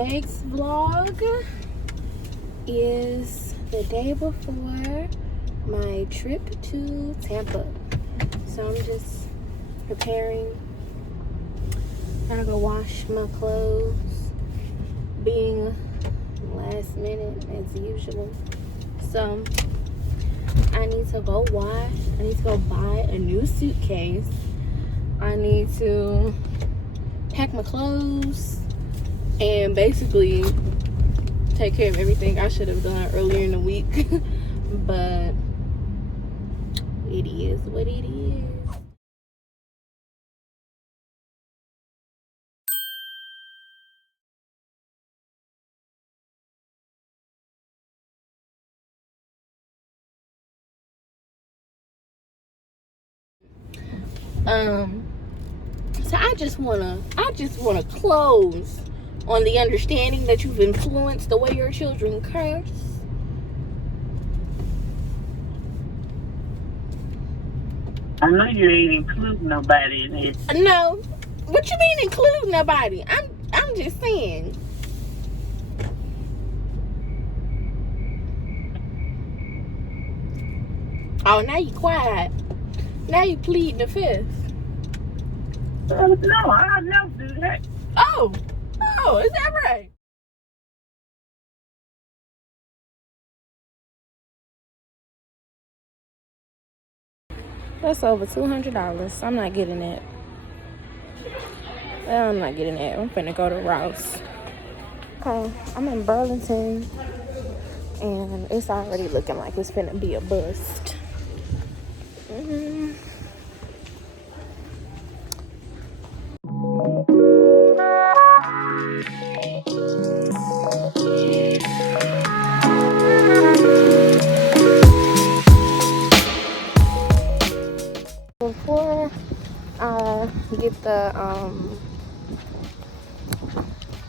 today's vlog is the day before my trip to Tampa. So I'm just preparing. Gotta go wash my clothes. Being last minute as usual. So I need to go wash. I need to go buy a new suitcase. I need to pack my clothes and basically take care of everything I should have done earlier in the week. But it is what it is. So I just wanna close on the understanding that you've influenced the way your children curse. I know you ain't including nobody in it. No, what you mean include nobody? I'm just saying. Oh, now you quiet. Now you pleading the fifth. No, I never do that. Oh, is that right? That's over $200. I'm not getting it. I'm not getting it. I'm finna go to Ross. Okay, I'm in Burlington, and it's already looking like it's finna be a bust.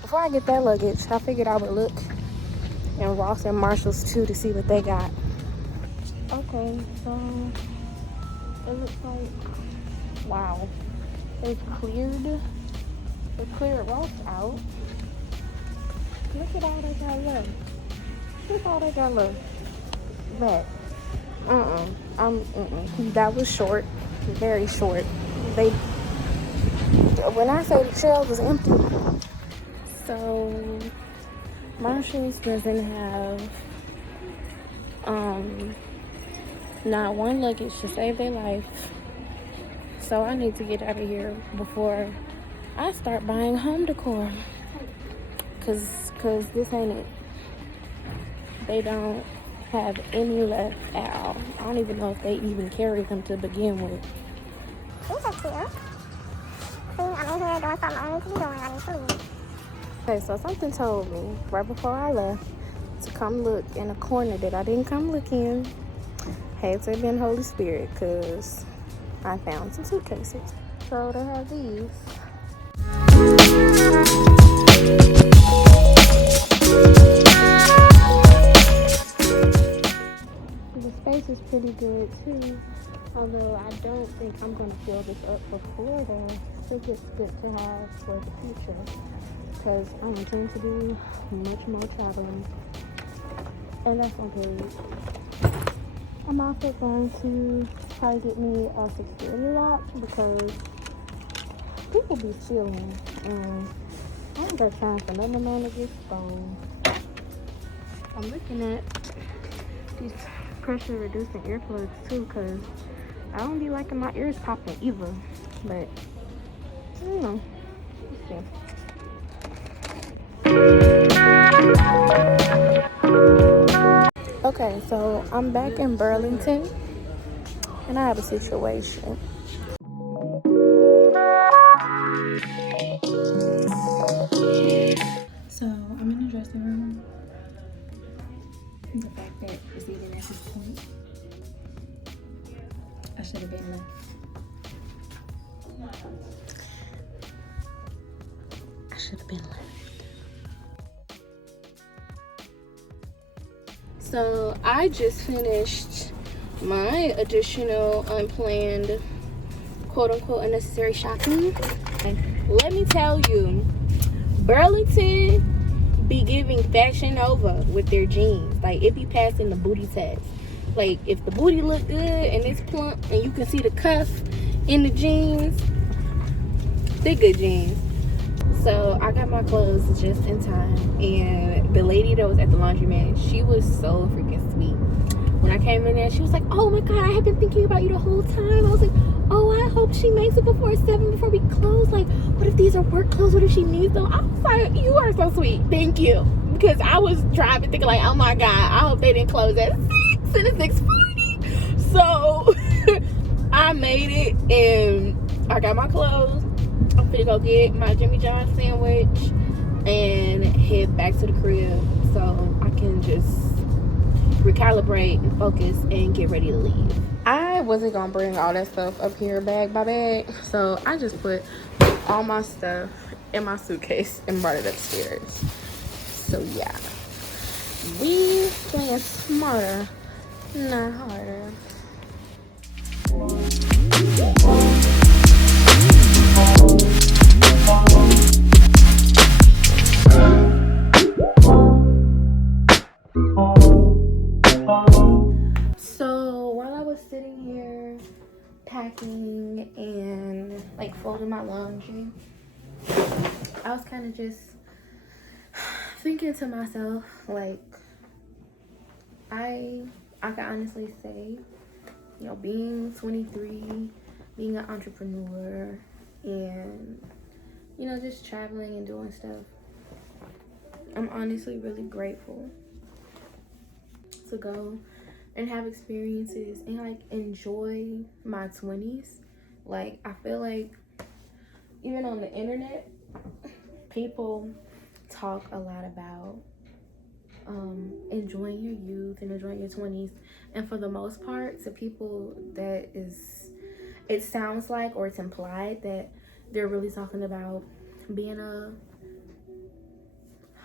Before I get that luggage, I figured I would look in Ross and Marshalls too to see what they got. Okay, so it looks like, wow, they've cleared Ross out. Look at all they got left. Look at all they got left. That. That was short. Very short. When I say the shelf was empty, so Marshalls doesn't have not one luggage to save their life. So I need to get out of here before I start buying home decor. Cause this ain't it. They don't have any left at all. I don't even know if they even carry them to begin with. Okay, so something told me right before I left to come look in a corner that I didn't come look in. Had to have been Holy Spirit, because I found some suitcases. So they have these. The space is pretty good too, although I don't think I'm going to fill this up for Florida. I think it's good to have for the future, because I intend to do much more traveling, and that's okay. I'm also going to try to get me a security lock, because people be stealing, and I ain't got time for none of man to get stolen. I'm looking at these pressure reducing earplugs too, because I don't be liking my ears popping either, but I don't know. Let's see. Okay, so I'm back in Burlington, and I have a situation. So I'm in the dressing room. The fact that it's even at this point, I should have been left. I should have been left. So I just finished my additional unplanned, quote unquote, unnecessary shopping. And let me tell you, Burlington be giving Fashion Nova with their jeans. Like, it be passing the booty test. Like, if the booty look good and it's plump and you can see the cuff in the jeans, they good jeans. So I got my clothes just in time, and the lady that was at the laundromat, she was so freaking sweet. When I came in there, she was like, oh my god, I have been thinking about you the whole time. I was like, oh, I hope she makes it before 7, before we close. Like, what if these are work clothes? What if she needs them? I was like, you are so sweet, thank you. Because I was driving thinking like, oh my god, I hope they didn't close at 6 and it's 6:40. So I made it, and I got my clothes. I'm finna go get my Jimmy John sandwich and head back to the crib so I can just recalibrate and focus and get ready to leave. I wasn't gonna bring all that stuff up here bag by bag, so I just put all my stuff in my suitcase and brought it upstairs. So yeah, we playing smarter, not harder. So while I was sitting here packing and like folding my laundry, I was kind of just thinking to myself, like, I can honestly say, you know, being 23, being an entrepreneur, and, you know, just traveling and doing stuff, I'm honestly really grateful to go and have experiences and like enjoy my 20s. Like, I feel like even on the internet, people talk a lot about enjoying your youth and enjoying your 20s, and for the most part, to people, that is, it sounds like, or it's implied that they're really talking about being a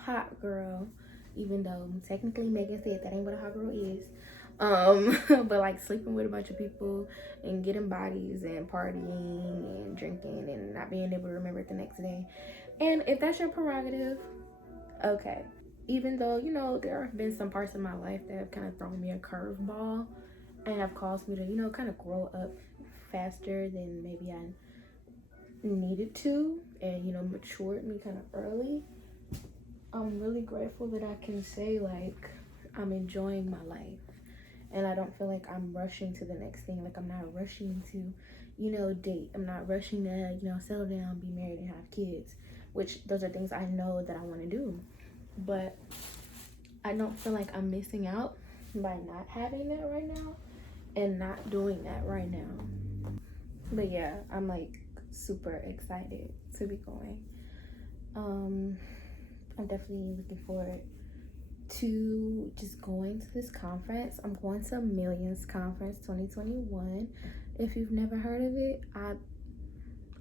hot girl, even though technically Megan said that ain't what a hot girl is. But like sleeping with a bunch of people and getting bodies and partying and drinking and not being able to remember it the next day. And if that's your prerogative, okay. Even though, you know, there have been some parts of my life that have kind of thrown me a curveball and have caused me to, you know, kind of grow up faster than maybe I needed to, and, you know, matured me kind of early. I'm really grateful that I can say, like, I'm enjoying my life. And I don't feel like I'm rushing to the next thing. Like, I'm not rushing to, you know, date. I'm not rushing to, you know, settle down, be married, and have kids. Which, those are things I know that I want to do. But I don't feel like I'm missing out by not having that right now and not doing that right now. But yeah, I'm like super excited to be going. I'm definitely looking forward to just going to this conference. I'm going to Millions Conference 2021. If you've never heard of it,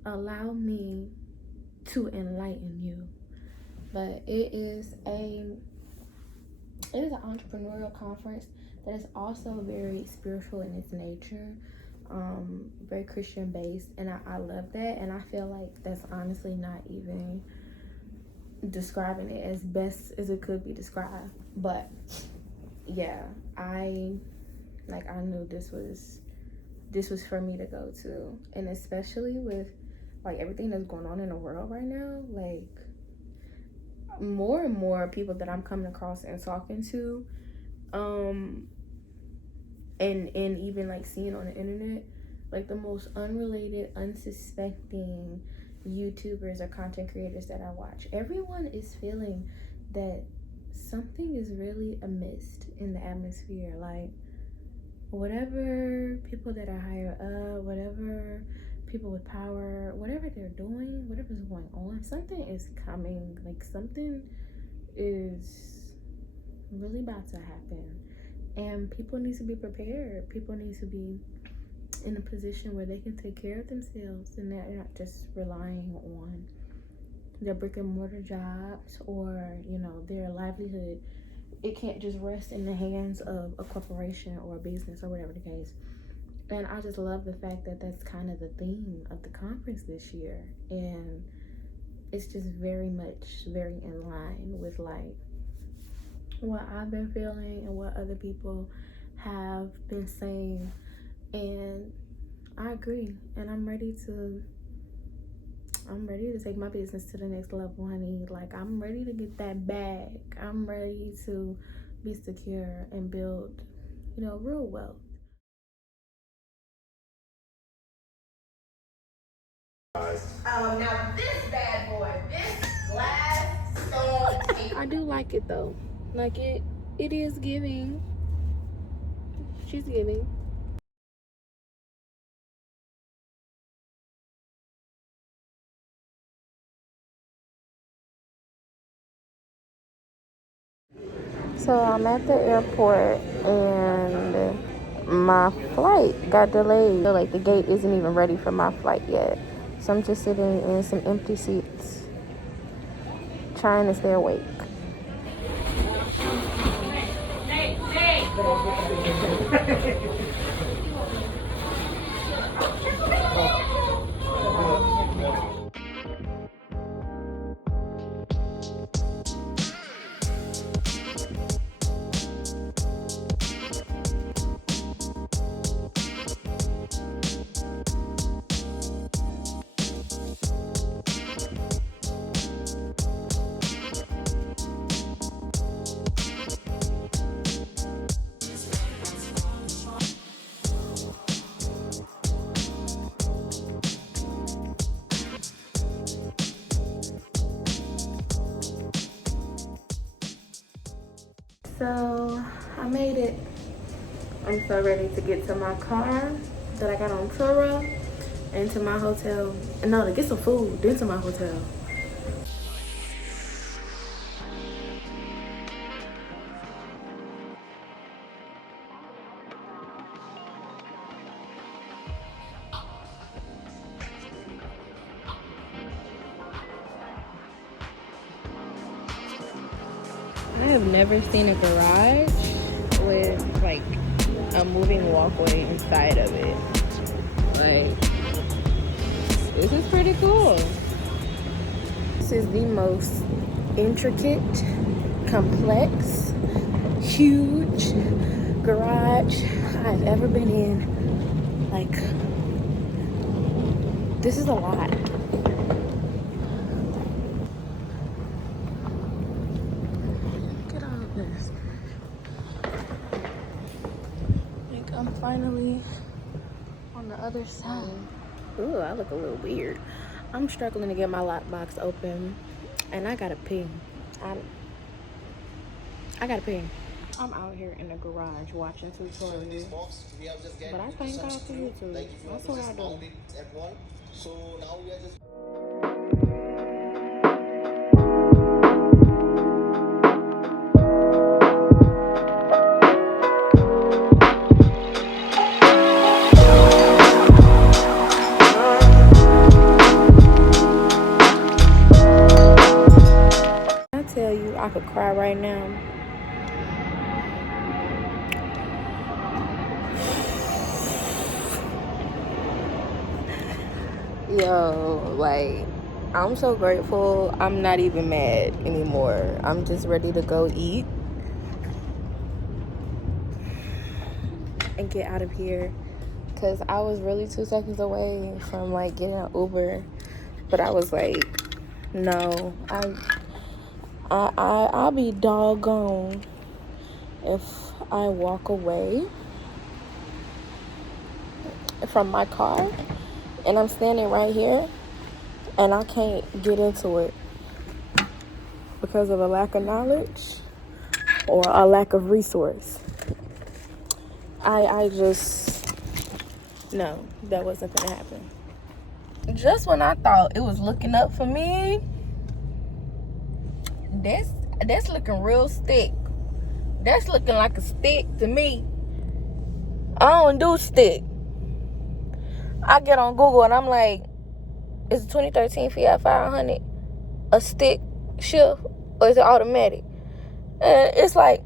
allow me to enlighten you. But it is an entrepreneurial conference that is also very spiritual in its nature, very Christian based, and I love that. And I feel like that's honestly not even describing it as best as it could be described. But yeah, I knew this was for me to go to, and especially with like everything that's going on in the world right now, like more and more people that I'm coming across and talking to, and even like seeing on the internet, like the most unrelated, unsuspecting YouTubers or content creators that I watch, everyone is feeling that something is really amiss in the atmosphere. Like, whatever people that are higher up, whatever people with power, whatever they're doing, whatever's going on, something is coming. Like, something is really about to happen, and people need to be prepared. People need to be in a position where they can take care of themselves and they're not just relying on their brick and mortar jobs or, you know, their livelihood. It can't just rest in the hands of a corporation or a business or whatever the case. And I just love the fact that that's kind of the theme of the conference this year. And it's just very in line with like what I've been feeling and what other people have been saying. And I agree, and I'm ready to take my business to the next level, honey. Like, I'm ready to get that bag. I'm ready to be secure and build, real wealth. Now this bad boy, this glass stone table. I do like it though. Like it is giving. She's giving. So I'm at the airport and my flight got delayed. Like the gate isn't even ready for my flight yet. So I'm just sitting in some empty seats, trying to stay awake. So I made it. I'm so ready to get to my car that I got on Turo and to my hotel. No, to get some food, then to my hotel. I have never seen a garage with like a moving walkway inside of it. Like, this is pretty cool. This is the most intricate, complex, huge garage I've ever been in. Like, this is a lot. Look at all of this. Like, I'm finally on the other side. Ooh, I look a little weird. I'm struggling to get my lockbox open, and I gotta pee. I gotta pee. I'm out here in the garage watching tutorials, but I thank God for YouTube. That's what I do. So now we are just. I tell you, I could cry right now. Yo, like, I'm so grateful. I'm not even mad anymore. I'm just ready to go eat and get out of here, because I was really 2 seconds away from like getting an Uber, but I was like, no, I'll be doggone if I walk away from my car and I'm standing right here and I can't get into it because of a lack of knowledge or a lack of resource. I just, no, that wasn't gonna happen. Just when I thought it was looking up for me, that's looking real stick. That's looking like a stick to me. I don't do stick. I get on Google and I'm like, is the 2013 Fiat 500 a stick shift or is it automatic? And it's like,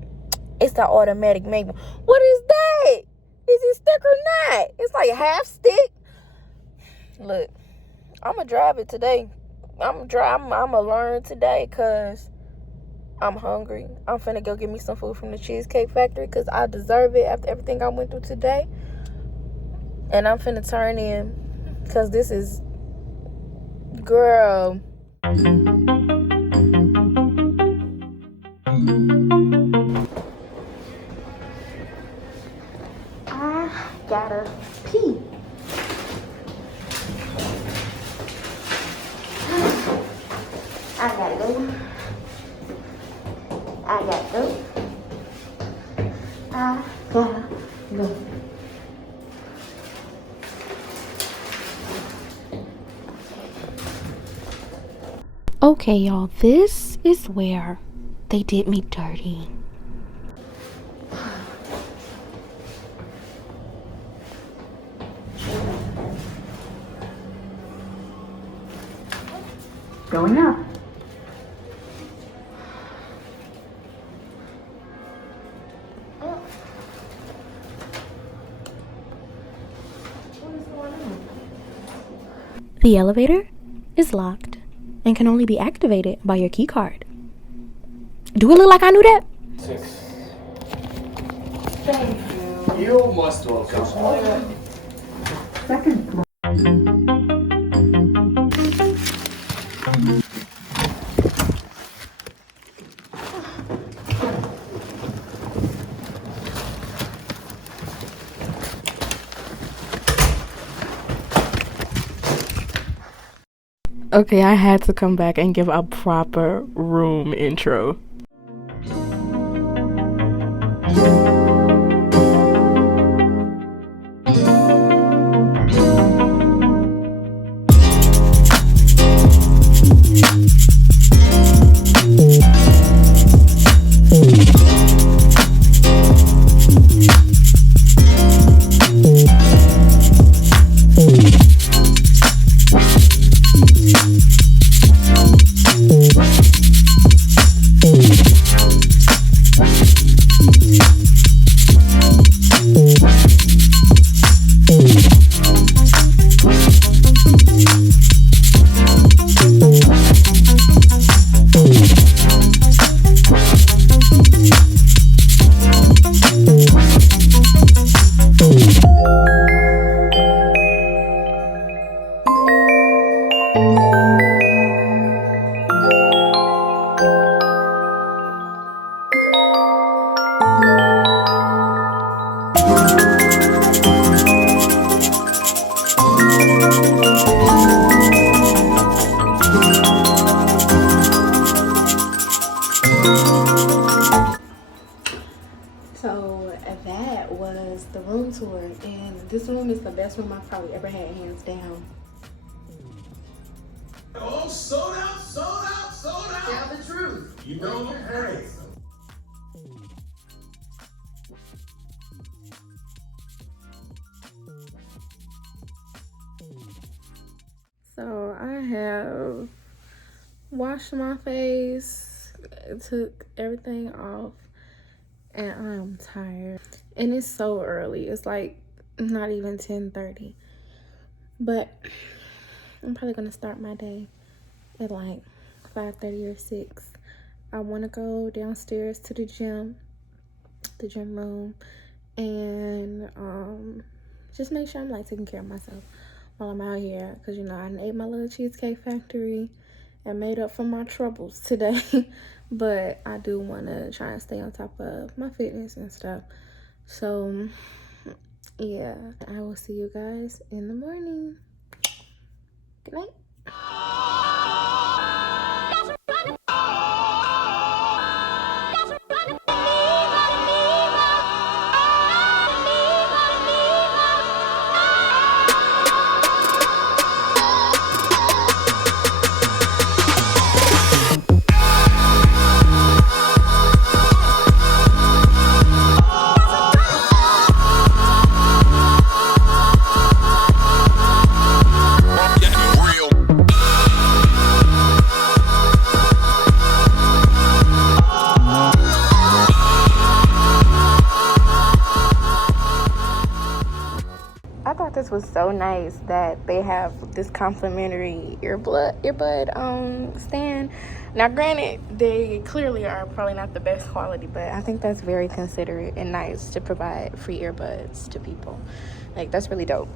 it's the automatic maybe. What is that? Is it stick or not? It's like half stick. Look, I'm gonna drive it today I'ma learn today because I'm hungry. I'm finna go get me some food from the Cheesecake Factory because I deserve it after everything I went through today. And I'm finna turn in because this is, girl. I gotta pee. I gotta go. I gotta go. Okay, y'all, this is where they did me dirty. Going up. The elevator is locked and can only be activated by your key card. Do it look like I knew that? 6. Thank you. You must welcome. Second floor. Okay, I had to come back and give a proper room intro. So that was the room tour, and this room is the best room I've probably ever had, hands down. Oh, sold out, sold out, sold out. Tell the truth. You know the price. So I have washed my face, took everything off, and I'm tired. And it's so early. It's like not even 10:30. But I'm probably gonna start my day at like 5:30 or 6. I want to go downstairs to the gym room, and just make sure I'm like taking care of myself while I'm out here, because you know I ate my little Cheesecake Factory and made up for my troubles today. But I do want to try and stay on top of my fitness and stuff. So yeah, I will see you guys in the morning. Good night. Real. was so nice that they have this complimentary earbud stand. Now, granted, they clearly are probably not the best quality, but I think that's very considerate and nice to provide free earbuds to people. Like, that's really dope.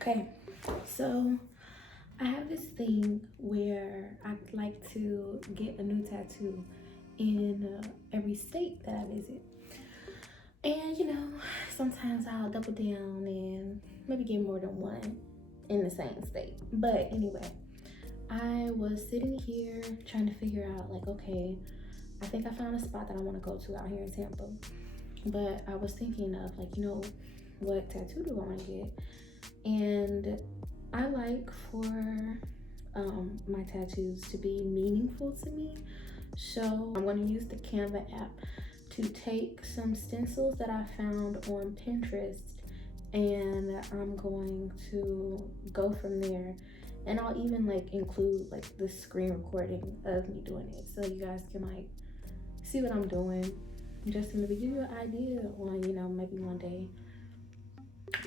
Okay, so I have this thing where I like to get a new tattoo in every state that I visit. And you know, sometimes I'll double down and maybe get more than one in the same state. But anyway, I was sitting here trying to figure out, like, okay, I think I found a spot that I want to go to out here in Tampa. But I was thinking of, like, you know, what tattoo do I want to get? And I like for my tattoos to be meaningful to me. So I'm going to use the Canva app to take some stencils that I found on Pinterest, and I'm going to go from there. And I'll even like include like the screen recording of me doing it, so you guys can like see what I'm doing, just to maybe give you an idea on, you know, maybe one day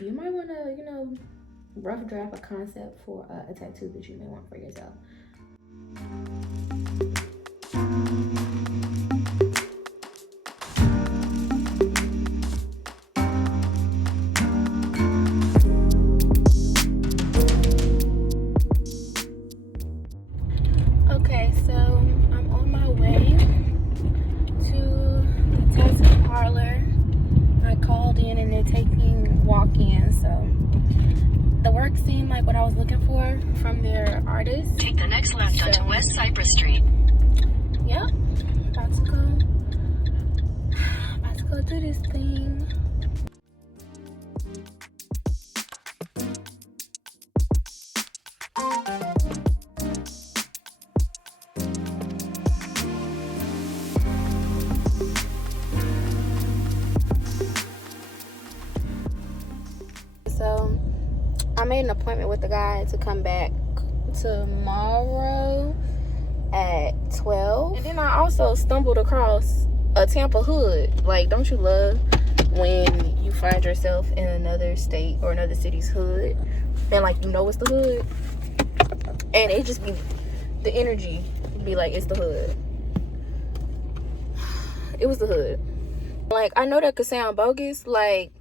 you might want to, you know, rough draft a concept for a tattoo that you may want for yourself. Okay, so I'm on my way to the tattoo parlor. I called in and they're taking walk-ins, so the work seemed like what I was looking for from their artist. Take the next left onto West Cypress Street. Yep, about to go do this thing. So I made an appointment with the guy to come back tomorrow at 12. And then I also stumbled across a Tampa hood. Like, don't you love when you find yourself in another state or another city's hood and like, you know, it's the hood, and it just be, the energy be like, it's the hood. It was the hood. Like, I know that could sound bogus. Like,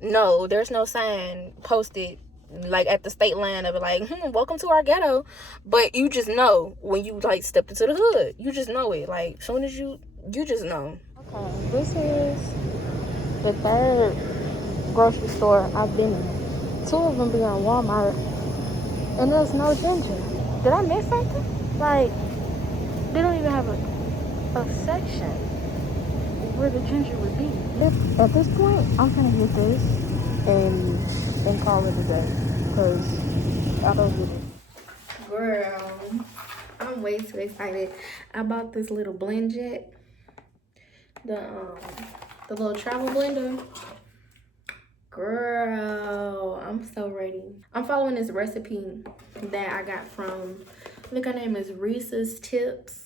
no, there's no sign posted like at the state line of it, like, welcome to our ghetto. But you just know when you like stepped into the hood. You just know it. Like, soon as you just know. Okay, this is the third grocery store I've been in. 2 of them be on Walmart, and there's no ginger. Did I miss something? Like, they don't even have a section where the ginger would be. At this point, I'm gonna get this and call it a day, because I don't get it. Girl, I'm way too excited. I bought this little blend jet, the little travel blender. Girl, I'm so ready. I'm following this recipe that I got from, I think her name is Reese's Tips.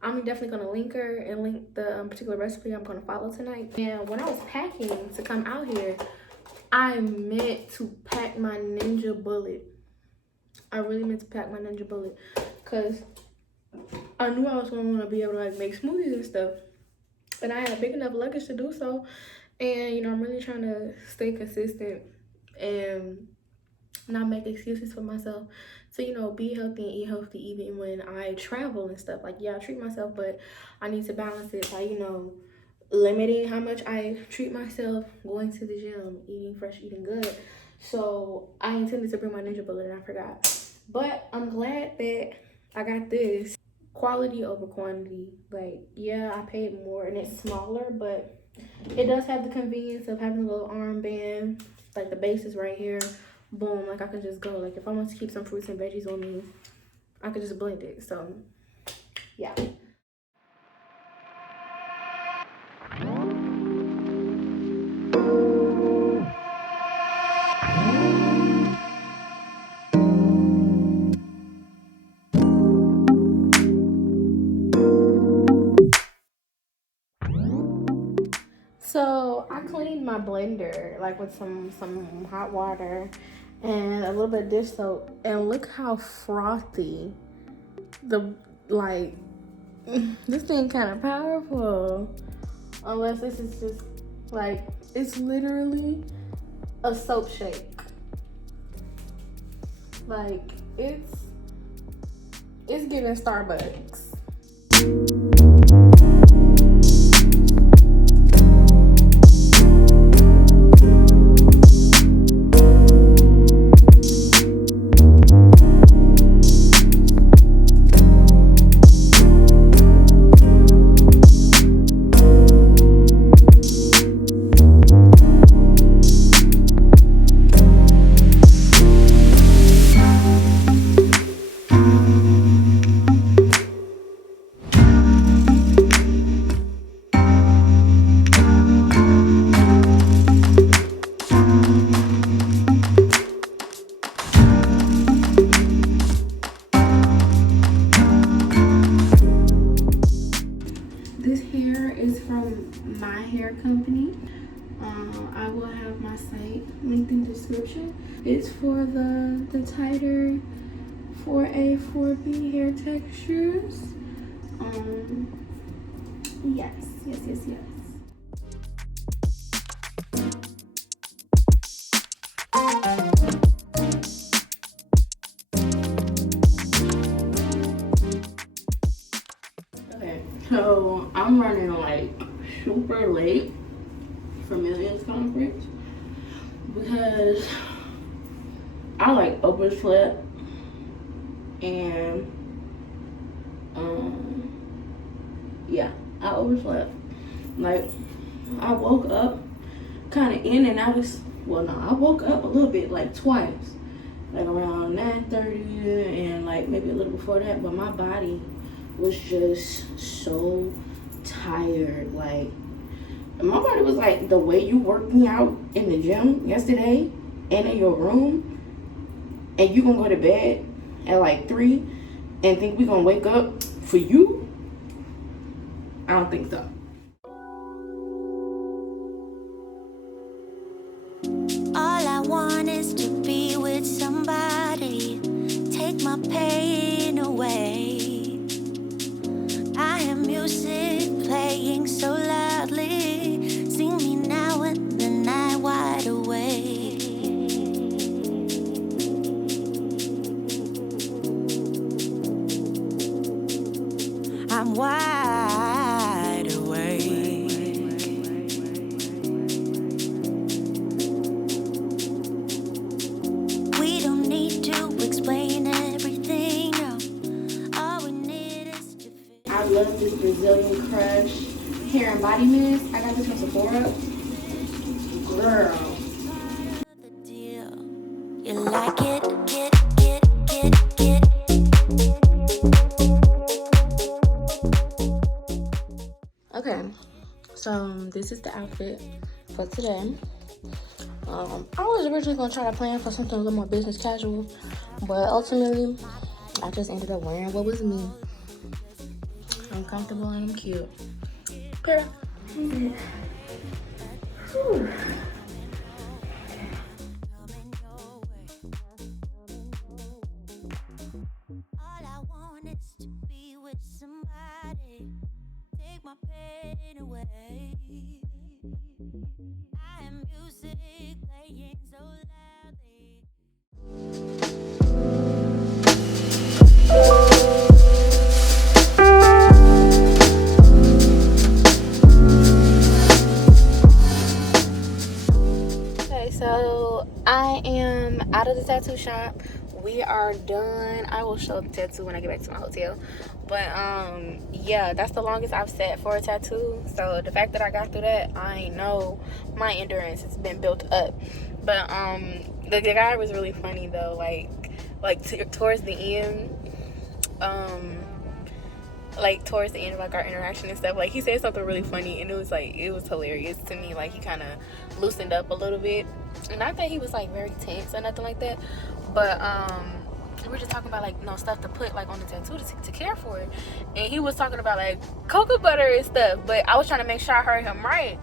I'm definitely gonna link her and link the particular recipe I'm gonna follow tonight. And when I was packing to come out here, I meant to pack my Ninja Bullet. I really meant to pack my Ninja Bullet, because I knew I was gonna want to be able to like make smoothies and stuff, and I had a big enough luggage to do so. And you know, I'm really trying to stay consistent and not make excuses for myself to, you know, be healthy and eat healthy even when I travel and stuff. Like, yeah, I treat myself, but I need to balance it by, you know, limiting how much I treat myself, going to the gym, eating fresh, eating good. So I intended to bring my Ninja Bullet and I forgot. But I'm glad that I got this. Quality over quantity. Like, yeah, I paid more and it's smaller, but it does have the convenience of having a little armband. Like, the base is right here. Boom, like I could just go. Like, if I want to keep some fruits and veggies on me, I could just blend it. So yeah. my blender, like with some hot water and a little bit of dish soap, and look how frothy this thing kind of powerful. Unless this is just like, it's literally a soap shake. Like, it's giving Starbucks. This hair is from my hair company. I will have my site linked in the description. It's for the tighter 4A, 4B hair textures. Yes. Okay, so I'm running like super late for Millions Conference because I like overslept and yeah, I overslept. Like, I woke up kind of in and out of, I woke up a little bit, like twice, like around 9:30 and like maybe a little before that, but my body was just so tired. Like, my body was like, the way you worked me out in the gym yesterday and in your room, and you gonna go to bed at like 3 and think we gonna wake up for you? I don't think so. All I want is to be with somebody, take my pain away. I hear music playing so loudly, sing me now when the night wide awake. I'm wide awake. We don't need to explain everything, no. All we need is to feel. I love this Brazilian Crush hair and body mist. I got this from Sephora. Girl. The deal. You like it, get. Okay, so this is the outfit for today. I was originally gonna try to plan for something a little more business casual, but ultimately I just ended up wearing what was me. I'm comfortable and I'm cute. Period. Whew. All I want is to be with somebody, take my pain away. I have music playing so loudly. Okay, so I am out of the tattoo shop. We are done. I will show the tattoo when I get back to my hotel. But yeah, that's the longest I've sat for a tattoo. So the fact that I got through that, I know my endurance has been built up. But the guy was really funny though. Towards the end, towards the end of like our interaction and stuff, like he said something really funny, and it was hilarious to me. Like, he kind of loosened up a little bit, and not that he was like very tense or nothing like that, but we were just talking about stuff to put like on the tattoo to care for it, and he was talking about like cocoa butter and stuff, but I was trying to make sure I heard him right,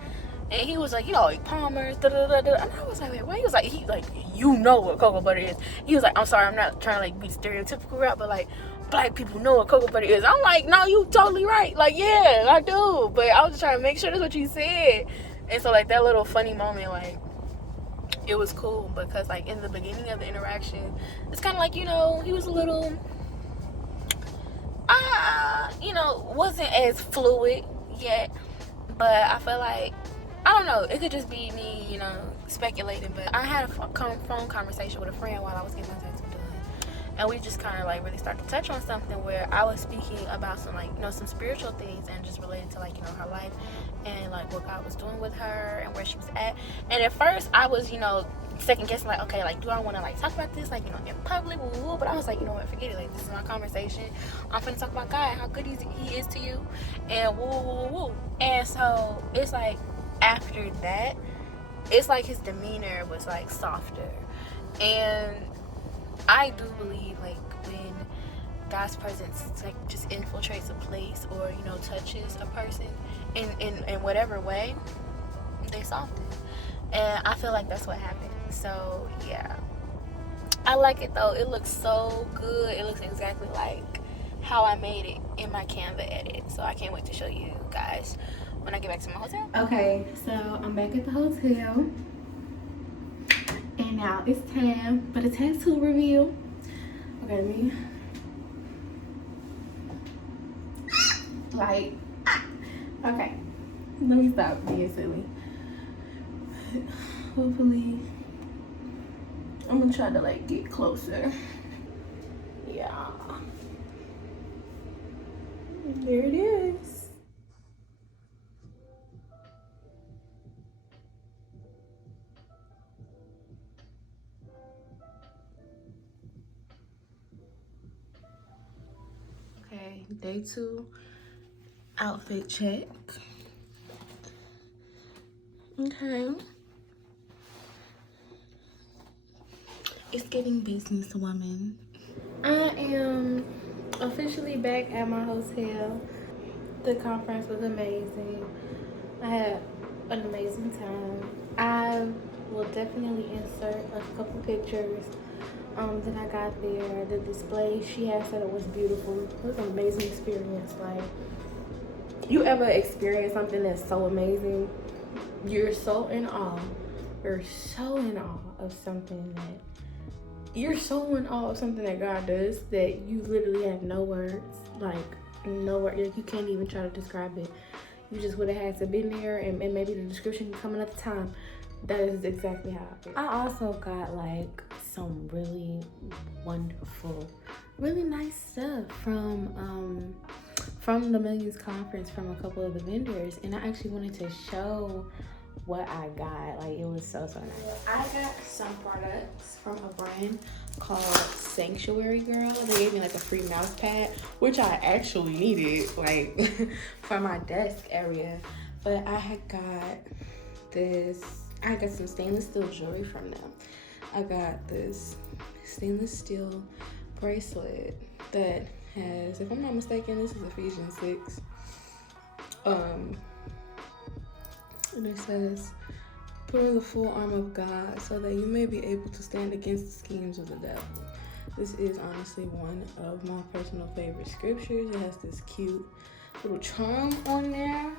And he was like, you know, like Palmer's, da da da da. And I was like, wait, what? He was like, you know what cocoa butter is. He was like, I'm sorry, I'm not trying to like be stereotypical rap, but like, black people know what cocoa butter is. I'm like, no, you totally right. Like, yeah, I do. But I was just trying to make sure that's what you said. And so like that little funny moment, like, it was cool because like in the beginning of the interaction, it's kind of like, you know, he was a little, you know, wasn't as fluid yet. But I feel like, I don't know, it could just be me, you know, speculating. But I had a phone conversation with a friend while I was getting my tattoo done. And we just kind of like really started to touch on something where I was speaking about some like, you know, some spiritual things and just related to like, you know, her life and like what God was doing with her and where she was at. And at first I was, you know, second guessing like, okay, like do I want to like talk about this like, you know, in public, woo, woo, but I was like, you know what, forget it, like this is my conversation. I'm finna talk about God, how good he is to you, and woo, woo, woo, woo. And so it's like after that, it's like his demeanor was like softer. And I do believe like when God's presence like just infiltrates a place or, you know, touches a person in whatever way, they soften. And I feel like that's what happened. So yeah, I like it though. It looks so good. It looks exactly like how I made it in my Canva edit. So I can't wait to show you guys when I get back to my hotel. Okay, so I'm back at the hotel. And now it's time for the tattoo review. Okay, me. Like, okay. Let me stop being silly. Hopefully, I'm gonna try to like get closer. Yeah. There it is. Okay, day 2, outfit check. Okay. It's giving businesswoman. I am officially back at my hotel. The conference was amazing. I had an amazing time. I will definitely insert a couple pictures that I got there. The display she had said it was beautiful. It was an amazing experience. Like, you ever experience something that's so amazing, you're so in awe. You're so in awe of something that God does that you literally have no words. Like, no words. Like, you can't even try to describe it. You just would have had to been there, and maybe the description coming at the time. That is exactly how I feel. I also got like some really wonderful, really nice stuff from the Millions Conference from a couple of the vendors, and I actually wanted to show what I got. Like, it was so nice. I got some products from a brand called Sanctuary Girl. They gave me like a free mouse pad, which I actually needed, like for my desk area. But I had got this. I got some stainless steel jewelry from them. I got this stainless steel bracelet that has, if I'm not mistaken, this is Ephesians 6. And it says, put on the full armor of God so that you may be able to stand against the schemes of the devil. This is honestly one of my personal favorite scriptures. It has this cute little charm on there.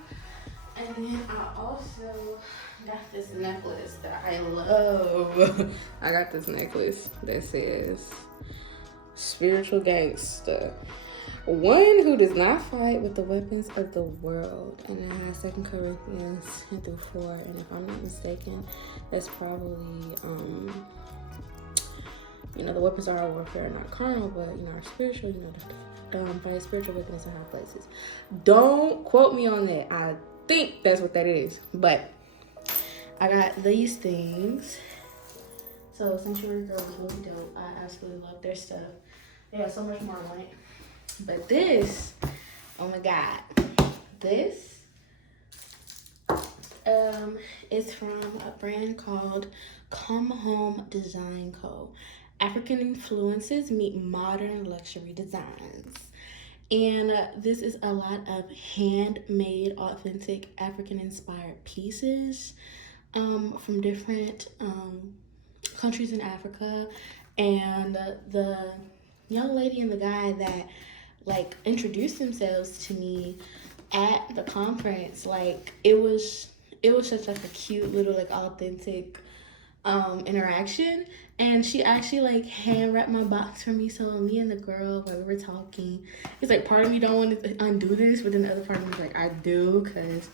And then I also got this necklace that I love. I got this necklace that says, spiritual gangster, one who does not fight with the weapons of the world. And it has 2 Corinthians 10-4. And if I'm not mistaken, that's probably, you know, the weapons of our warfare are not carnal, but, you know, are spiritual. You know, fight spiritual weapons in high places. Don't quote me on that. I think that's what that is. But I got these things. So Sanctuary Girl is really dope. I absolutely love their stuff. They have so much more on it. But this, oh my God, this is from a brand called Come Home Design Co. African influences meet modern luxury designs. And this is a lot of handmade, authentic, African-inspired pieces from different countries in Africa. And the young lady and the guy that like introduced themselves to me at the conference, like it was such like a cute little like authentic interaction. And she actually like hand wrapped my box for me. So me and the girl, while we were talking, it's like part of me don't want to undo this, but then the other part of me is like I do, because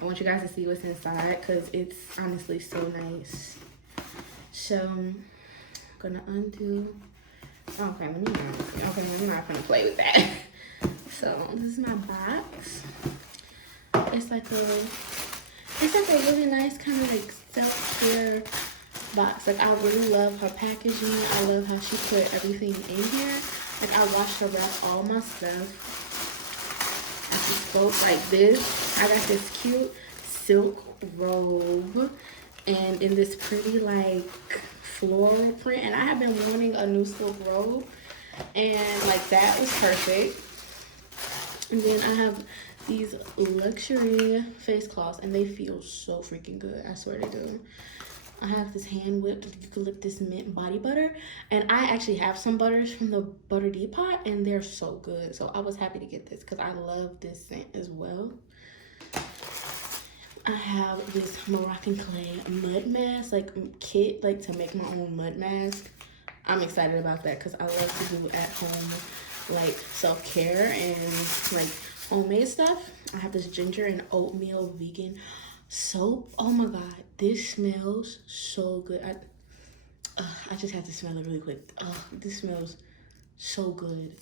I want you guys to see what's inside, because it's honestly so nice. So I'm gonna undo. Okay, let me not. Okay, I'm not gonna play with that. So this is my box. It's like a really nice kind of like self-care box. Like I really love her packaging. I love how she put everything in here. Like I watched her wrap all my stuff. And she spoke like this. I got this cute silk robe and in this pretty like floral print, and I have been wanting a new silk robe, and like that was perfect. And then I have these luxury face cloths, and they feel so freaking good. I swear they do. I have this hand whipped eucalyptus mint body butter, and I actually have some butters from the Butter Depot, and they're so good. So I was happy to get this because I love this scent as well. I have this Moroccan clay mud mask, like kit, like to make my own mud mask. I'm excited about that because I love to do at home, like self-care and like homemade stuff. I have this ginger and oatmeal vegan soap. Oh my god, this smells so good. I just have to smell it really quick. This smells so good.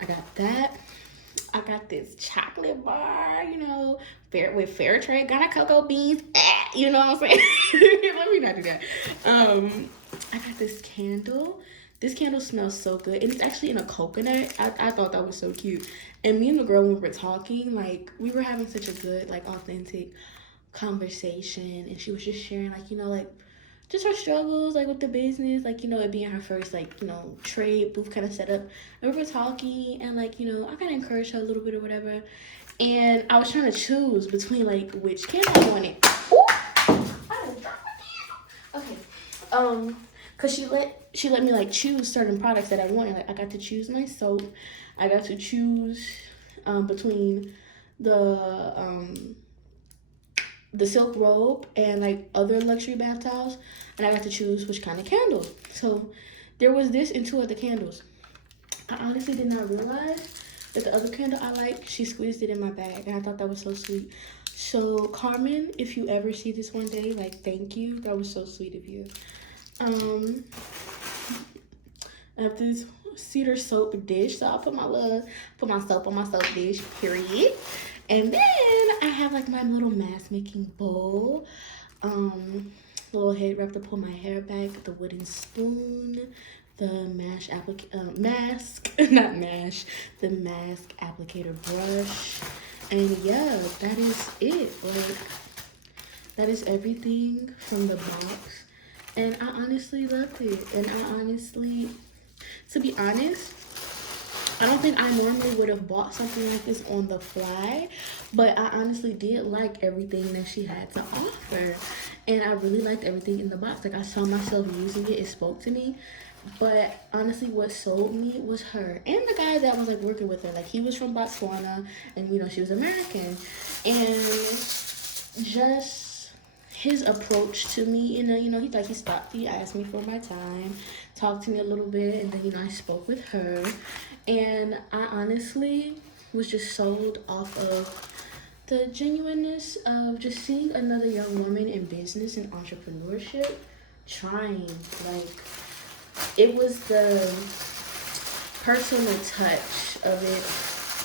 I got that. I got this chocolate bar, you know, with fair trade, got a cocoa beans, you know what I'm saying? Let me not do that. I got this candle. This candle smells so good, and it's actually in a coconut. I thought that was so cute. And me and the girl, when we were talking, like, we were having such a good, like, authentic conversation, and she was just sharing, like, you know, like, just her struggles, like, with the business, like, you know, it being her first, like, you know, trade booth kind of setup. And we were talking, and, like, you know, I kind of encouraged her a little bit or whatever. And I was trying to choose between, like, which candle I wanted. Ooh! I done dropped my candle. Okay. Because she let me, like, choose certain products that I wanted. Like, I got to choose my soap. I got to choose between the silk robe and like other luxury bath towels, and I got to choose which kind of candles. So there was this in two of the candles. I honestly did not realize that the other candle I liked, she squeezed it in my bag, and I thought that was so sweet. So Carmen, if you ever see this one day, like, thank you. That was so sweet of you. I have this cedar soap dish, so I'll put my soap on my soap dish, period. And then I have like my little mask making bowl, little head wrap to pull my hair back, the wooden spoon, the mask applicator brush, and yeah, that is it. Like, that is everything from the box, and I honestly loved it. And I honestly, to be honest, I don't think I normally would have bought something like this on the fly, but I honestly did like everything that she had to offer, and I really liked everything in the box. Like, I saw myself using it, it spoke to me. But honestly, what sold me was her and the guy that was like working with her. Like, he was from Botswana, and you know, she was American, and just his approach to me, you know, he stopped, he asked me for my time, talked to me a little bit, and then, you know, I spoke with her, and I honestly was just sold off of the genuineness of just seeing another young woman in business and entrepreneurship trying. Like, it was the personal touch of it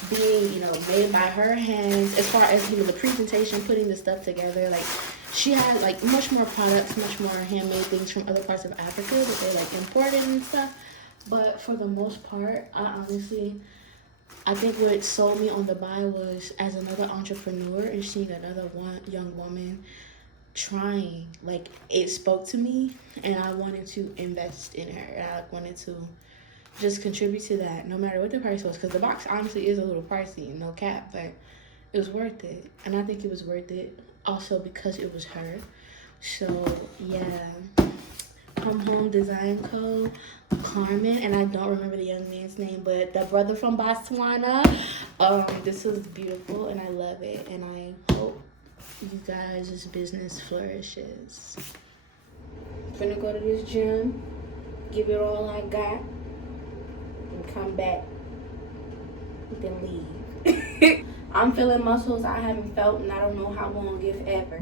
being, you know, made by her hands, as far as, you know, the presentation, putting the stuff together. Like, she had like much more products, much more handmade things from other parts of Africa that they like imported and stuff. But for the most part, I think what sold me on the buy was, as another entrepreneur and seeing another young woman trying, like, it spoke to me, and I wanted to invest in her. I wanted to just contribute to that, no matter what the price was, because the box honestly is a little pricey, no cap, but it was worth it. And I think it was worth it also because it was her. So yeah, Come Home Design Co. Carmen, and I don't remember the young man's name, but the brother from Botswana. This was beautiful, and I love it, and I hope you guys' business flourishes. Finna go to this gym, give it all I got, and come back, then leave. I'm feeling muscles I haven't felt in I don't know how long, if ever.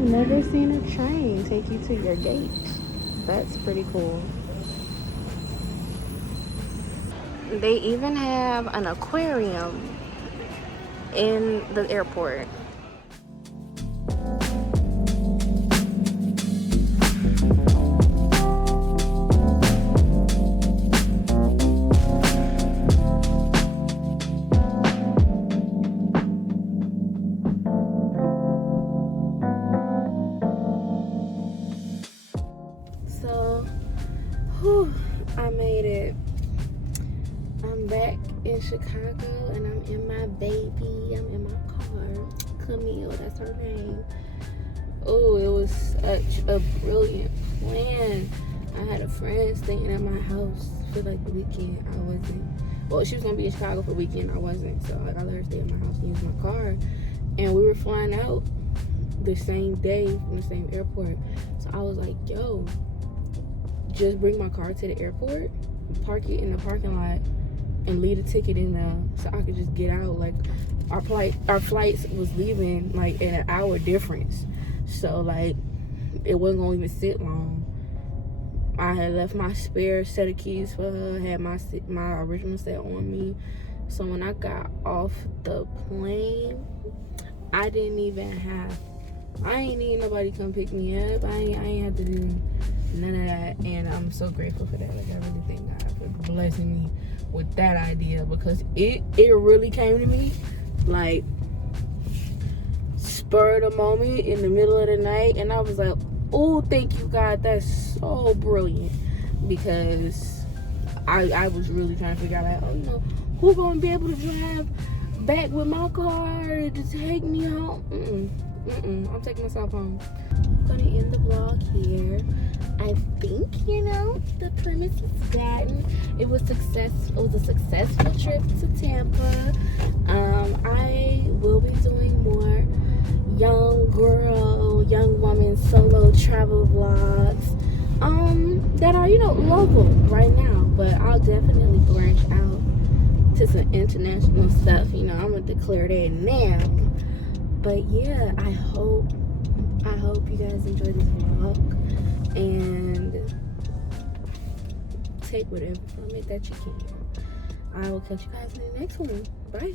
Never seen a train take you to your gate. That's pretty cool. They even have an aquarium in the airport. So, I made it. I'm back in Chicago and I'm in my baby. I'm in my car. Camille, that's her name. Oh, it was such a brilliant plan. I had a friend staying at my house for like the weekend. I wasn't. Well, she was gonna be in Chicago for the weekend. I wasn't. So like I let her stay at my house and use my car. And we were flying out the same day from the same airport. So I was like, yo, just bring my car to the airport, park it in the parking lot, and leave the ticket in there so I could just get out. Like our flights was leaving like in an hour difference, so like it wasn't gonna even sit long. I had left my spare set of keys for her, had my original set on me. So when I got off the plane, I ain't need nobody come pick me up. I ain't have to do none of that, and I'm so grateful for that. Like I really thank God for blessing me with that idea, because it really came to me like spur of the moment in the middle of the night, and I was like, oh, thank you God, that's so brilliant, because I was really trying to figure out like, oh, you know, who gonna be able to drive back with my car to take me home? I'm taking myself home. I'm gonna end the vlog here. I think, you know, the premise is gotten. It was a successful trip to Tampa. I will be doing more young woman solo travel vlogs that are, you know, local right now, but I'll definitely branch out to some international stuff. You know, I'm gonna declare that now. But yeah, I hope you guys enjoy this vlog and take whatever from it that you can. I will catch you guys in the next one. Bye.